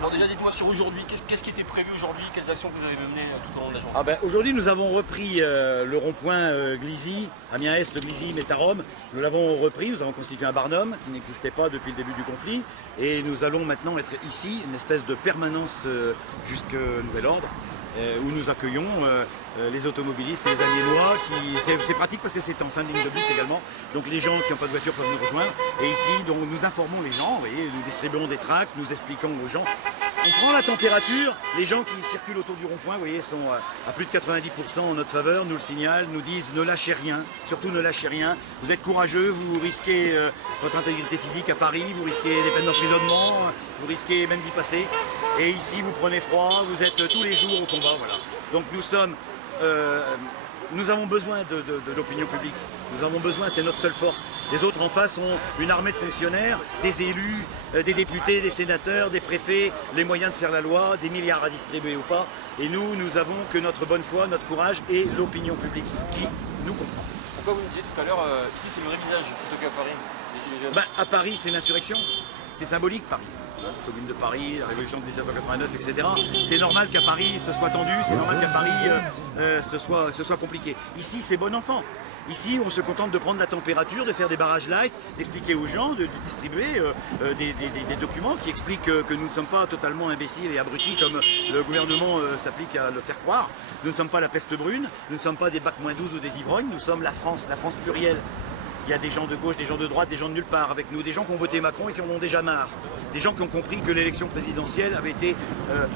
Alors déjà, dites-moi sur aujourd'hui, qu'est-ce qui était prévu aujourd'hui? Quelles actions vous avez menées tout au long de la journée? Aujourd'hui, nous avons repris le rond-point Glizy, Amiens-Est, Glizy, Métarome. Nous l'avons repris, nous avons constitué un barnum qui n'existait pas depuis le début du conflit. Et nous allons maintenant être ici, une espèce de permanence jusqu'à nouvel ordre, où nous accueillons les automobilistes et les Amiénois. C'est pratique parce que c'est en fin de ligne de bus également. Donc les gens qui n'ont pas de voiture peuvent nous rejoindre. Et ici, donc, nous informons les gens, vous voyez, nous distribuons des tracts, nous expliquons aux gens. On prend la température, les gens qui circulent autour du rond-point, vous voyez, sont à plus de 90% en notre faveur, nous le signalent, nous disent ne lâchez rien, surtout ne lâchez rien. Vous êtes courageux, vous risquez votre intégrité physique à Paris, vous risquez des peines d'emprisonnement, vous risquez même d'y passer. Et ici, vous prenez froid, vous êtes tous les jours au combat, voilà. Donc nous avons besoin de l'opinion publique. Nous avons besoin, c'est notre seule force. Les autres en face ont une armée de fonctionnaires, des élus, des députés, des sénateurs, des préfets, les moyens de faire la loi, des milliards à distribuer ou pas. Et nous avons que notre bonne foi, notre courage et l'opinion publique qui nous comprend. Pourquoi vous me disiez tout à l'heure, ici c'est le vrai visage plutôt qu'à Paris, les Gilets jaunes? À Paris, c'est l'insurrection. C'est symbolique, Paris. La Commune de Paris, la Révolution de 1789, etc. C'est normal qu'à Paris ce soit tendu, c'est normal qu'à Paris ce soit compliqué. Ici, c'est bon enfant. Ici, on se contente de prendre la température, de faire des barrages light, d'expliquer aux gens, de distribuer des documents qui expliquent que nous ne sommes pas totalement imbéciles et abrutis comme le gouvernement s'applique à le faire croire. Nous ne sommes pas la peste brune, nous ne sommes pas des bacs-12 ou des ivrognes, nous sommes la France plurielle. Il y a des gens de gauche, des gens de droite, des gens de nulle part avec nous, des gens qui ont voté Macron et qui en ont déjà marre. Des gens qui ont compris que l'élection présidentielle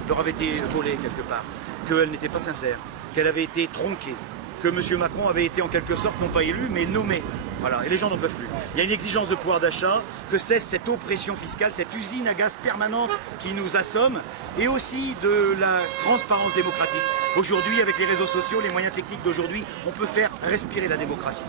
leur avait été volée quelque part, qu'elle n'était pas sincère, qu'elle avait été tronquée, que M. Macron avait été en quelque sorte non pas élu mais nommé. Voilà, et les gens n'en peuvent plus. Il y a une exigence de pouvoir d'achat, que cesse cette oppression fiscale, cette usine à gaz permanente qui nous assomme, et aussi de la transparence démocratique. Aujourd'hui, avec les réseaux sociaux, les moyens techniques d'aujourd'hui, on peut faire respirer la démocratie.